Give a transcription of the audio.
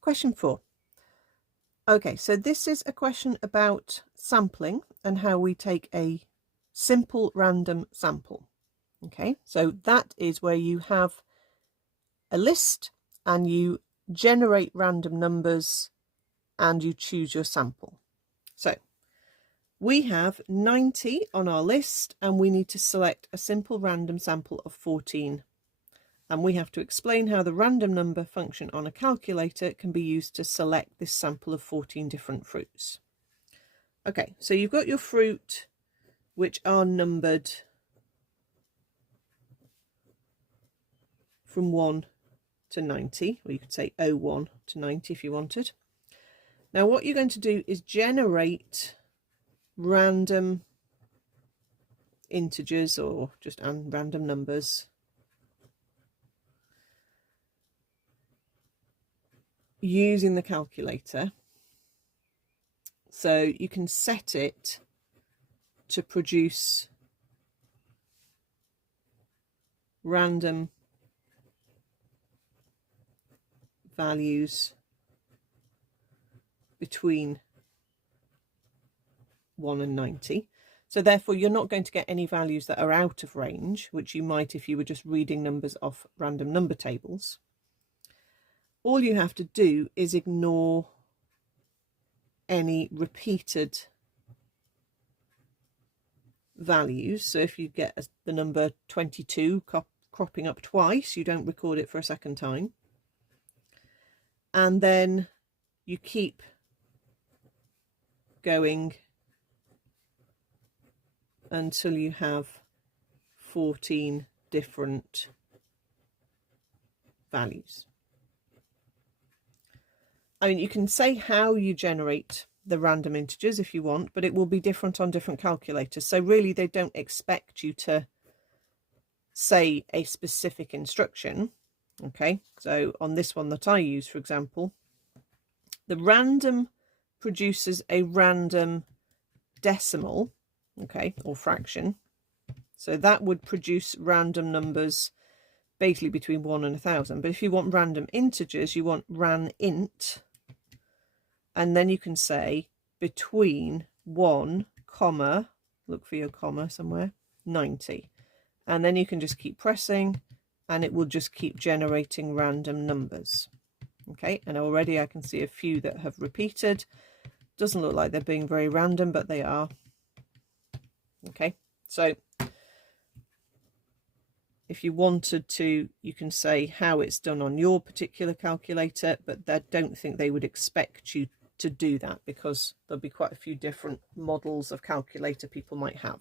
Question 4. Okay, so this is a question about sampling and how we take a simple random sample. Okay, so that is where you have a list and you generate random numbers and you choose your sample. So we have 90 on our list and we need to select a simple random sample of 14. And we have to explain how the random number function on a calculator can be used to select this sample of 14 different fruits. Okay, so you've got your fruit which are numbered from 1 to 90, or you could say 01 to 90 if you wanted. Now what you're going to do is generate random integers or just random numbers using the calculator. So you can set it to produce random values between 1 and 90. So therefore you're not going to get any values that are out of range, which you might if you were just reading numbers off random number tables. All you have to do is ignore any repeated values. So if you get the number 22 cropping up twice, you don't record it for a second time. And then you keep going until you have 14 different values. I mean, you can say how you generate the random integers if you want, but it will be different on different calculators. So really they don't expect you to say a specific instruction. Okay, so on this one that I use, for example, the random produces a random decimal, okay, or fraction. So that would produce random numbers basically between 1 and 1,000. But if you want random integers, you want ranint, and then you can say between 1, comma, look for your comma somewhere, 90. And then you can just keep pressing and it will just keep generating random numbers. Okay, and already I can see a few that have repeated. Doesn't look like they're being very random, but they are. Okay, so if you wanted to, you can say how it's done on your particular calculator, but I don't think they would expect you to do that because there'll be quite a few different models of calculator people might have.